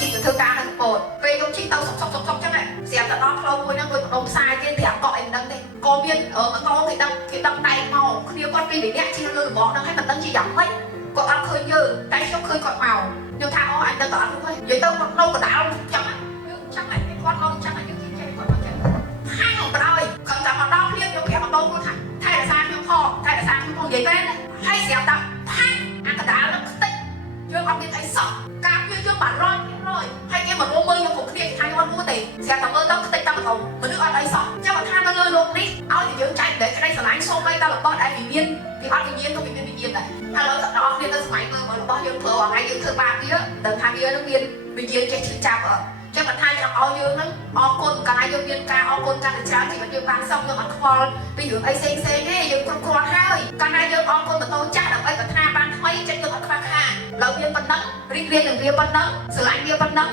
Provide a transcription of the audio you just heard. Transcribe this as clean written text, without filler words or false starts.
ជីកទៅធ្វើការនៅកពតពេលខ្ញុំជីកទៅសុកចឹងហ្នឹងស្រាប់តែដល់ផ្លូវមួយហ្នឹងដូចដុំផ្សាយទៀតប្រាប់កក់អីមិនដឹងទេក៏មានម៉ូតូគេដឹកតែមកគ្នាគាត់ពីរនាក់ជិះលើរបរហ្នឹងហើយមិនដឹងជាយ៉ាងម៉េចគាត់អត់ឃើញយើងតែខ្ញុំឃើញគាត់មកខ្ញុំថាអូអញទៅអត់នោះហើយនិយាយទៅគាត់នៅកណ្ដាលចឹងចឹងហើយគាត់នៅចឹងហើយយើងជិះចេះគាត់មកចឹងហាងបណ្ដោយគាត់តែមកដល់គ្នាខ្ញុំប្រាប់ម៉ូតូគាត់ថាថែរក្សាខ្ញុំផងនិយាយទៅហើយស្រាប់តែផាំងអាកណ្ដាលហ្នឹងខ្ទេចយើងអត់មានអីសោះការវាយើងបាន100%ហើយគេមករួមមើលយើងគ្រប់គ្នាថាខ្ញុំអត់មួយទេស្រាប់តែមើលទៅខ្ទេចតែម្ដងមនុស្សអត់អីសោះចាំថានៅលើលោកនេះឲ្យតែយើងចែកតែក្តីស្រឡាញ់សូម្បីតែរបស់ដែលវិញ្ញាណវាអត់វិញ្ញាណក៏វាមានវិញ្ញាណដែរហើយឥឡូវអ្នកនរគ្នាទៅសម័យមើលរបស់យើងធ្វើថ្ងៃយើងធ្វើបាបវាដឹងថាវានឹងមានវិញ្ញាណចេះឈឺចាប់អត់ចាំមិនថាចង់ឲ្យយើងហ្នឹងអរគុណកាលណាយើងមានការអរគុណកាន់តែច្រើនជីវិតយើងបានសុខយើងអត់ខ្វល់ពីរឿងអីផ្សេងទេយើងគ្រប់គ្រាន់ហើយកាលណាយើងអរគុណបន្តចាស់ដើម្បីប្រាថ្នាបានថ្មីចិត្តយើងអត់ខ្វះខាតឡើយវាប៉ុណ្ណឹងរីករាយនឹងវាប៉ុណ្ណឹងស្រឡាញ់វាប៉ុណ្ណឹង